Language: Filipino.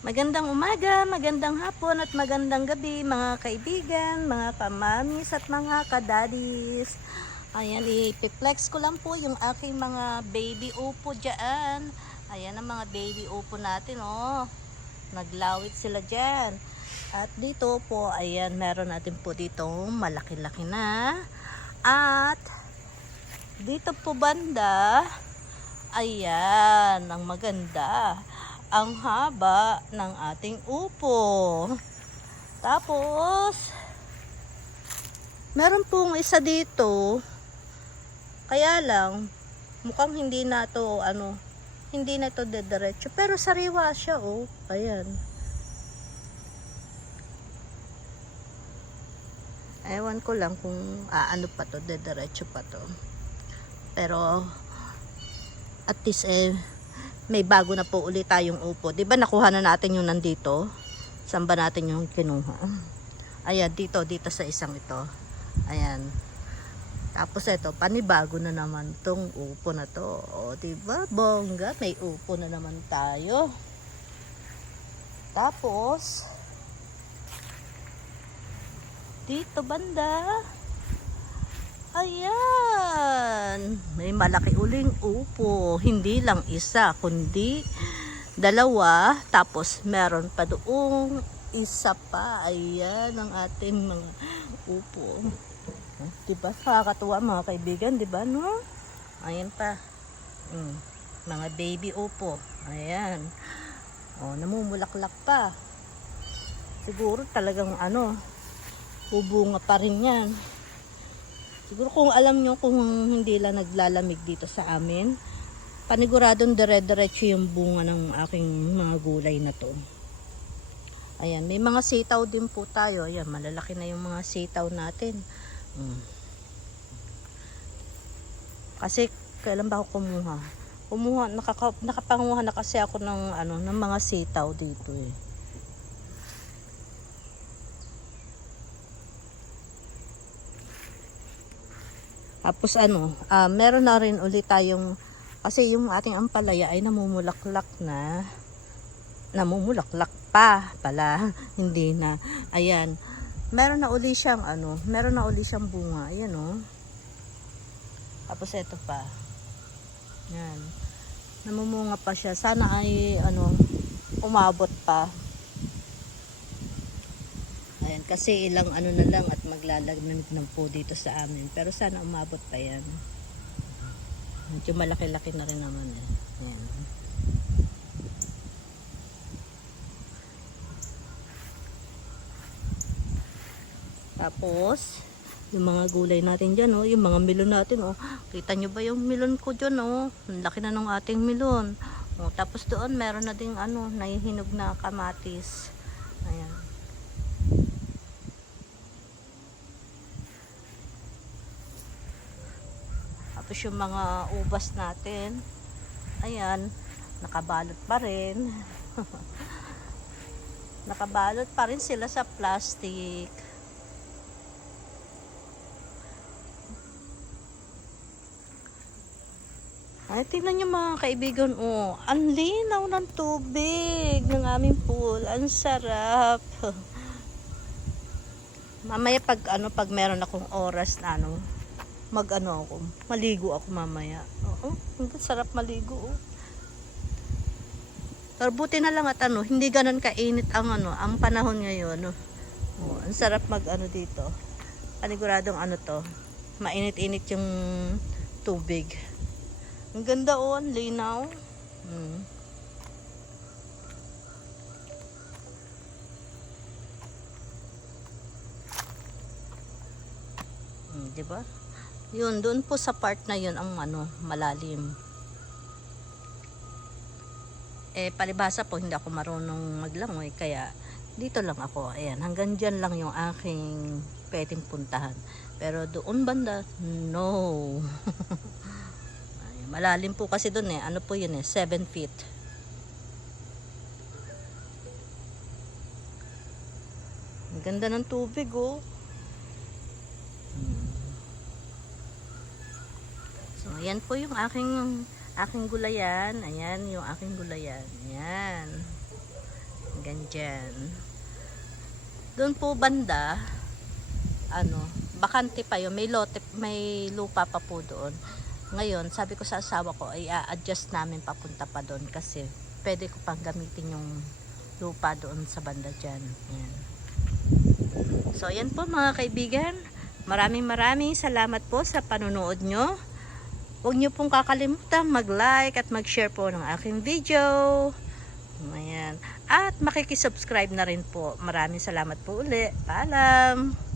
Magandang umaga, magandang hapon at magandang gabi mga kaibigan, mga kamamis at mga kadadis. Ayan, ipiplex ko lang po yung aking mga baby upo dyan. Ayan ang mga baby upo natin, oh. Naglawit sila dyan. At dito po, ayan, meron natin po dito malaki-laki na. At dito po banda, ayan, ang maganda. Ang haba ng ating upo. Tapos, meron pong isa dito. Kaya lang, mukhang hindi na to, hindi na to dediretso. Pero sariwa siya, oh. Ayan. Ewan ko lang kung ano pa to, dediretso pa to. Pero, at least may bago na po ulit tayong upo. 'Di ba nakuha na natin yung nandito? Saan ba natin yung kinuha? Ayan, dito sa isang ito. Ayan. Tapos ito, panibago na naman tong upo na to. O, 'di ba? Bongga, may upo na naman tayo. Tapos dito banda, ayan, may malaki uling upo, hindi lang isa kundi dalawa, tapos meron pa doong isa pa. Ayan ang ating mga upo, diba? Nakakatuwa mga kaibigan, diba, no? Ayan pa, mga baby upo. Ayan, oh, namumulaklak pa. Siguro talagang bubunga pa rin yan. Siguro kung alam nyo, kung hindi lang naglalamig dito sa amin, paniguradong dire-diretso yung bunga ng aking mga gulay na to. Ayan, may mga sitaw din po tayo. Ayan, malalaki na yung mga sitaw natin. Kasi, kailan ba ako kumuha? Nakapanguha na kasi ako ng, ng mga sitaw dito eh. Tapos meron na rin ulit tayong, kasi yung ating ampalaya ay namumulaklak na. Namumulaklak pa pala, hindi na. Ayan, meron na uli siyang meron na uli siyang bunga. Ayan, oh. Tapos ito pa. Yan. Namumunga pa siya. Sana ay umabot pa. Ayan, kasi ilang na lang at maglalamig na po dito sa amin. Pero sana umabot pa yan. Medyo malaki-laki na rin naman eh. Ayan. Tapos, yung mga gulay natin dyan, oh, yung mga melon natin, oh. Kita nyo ba yung melon ko dyan, oh? Ang laki na ng ating melon. Oh, tapos doon, meron na ding nahihinog na kamatis. Ayan. Tapos yung mga ubas natin, ayan, nakabalot pa rin. Nakabalot pa rin sila sa plastic. Ay, tingnan nyo mga kaibigan, oh, ang linaw ng tubig ng aming pool. Ang sarap. Mamaya pag meron akong oras na ako, maligo ako mamaya. Oo, ang sarap maligo, oh. Pero buti na lang at hindi ganun kainit ang panahon ngayon, oh. Oh, ang sarap dito. Paniguradong to, mainit-init yung tubig. Ang ganda, oh, ang linaw. Diba? Yun, doon po sa part na yun ang malalim. Palibhasa po hindi ako marunong maglangoy, kaya dito lang ako. Ayan, hanggang dyan lang yung aking pwedeng puntahan. Pero doon banda, no. Malalim po kasi doon eh. Ano po yun eh? 7 feet. Ang ganda ng tubig, oh. So, ayan po yung aking gulayan. Ayan yung aking gulayan. Ayan. kaibigan dyan. Doon po banda, bakante pa yun. May lupa pa po doon. Ngayon, sabi ko sa asawa ko, ay a-adjust namin papunta pa doon kasi pwede ko pang gamitin yung lupa doon sa banda dyan. Yan. So, yan po mga kaibigan. Maraming salamat po sa panonood nyo. Huwag nyo pong kakalimutan mag-like at mag-share po ng aking video. Ayan. At makikisubscribe na rin po. Maraming salamat po uli. Paalam!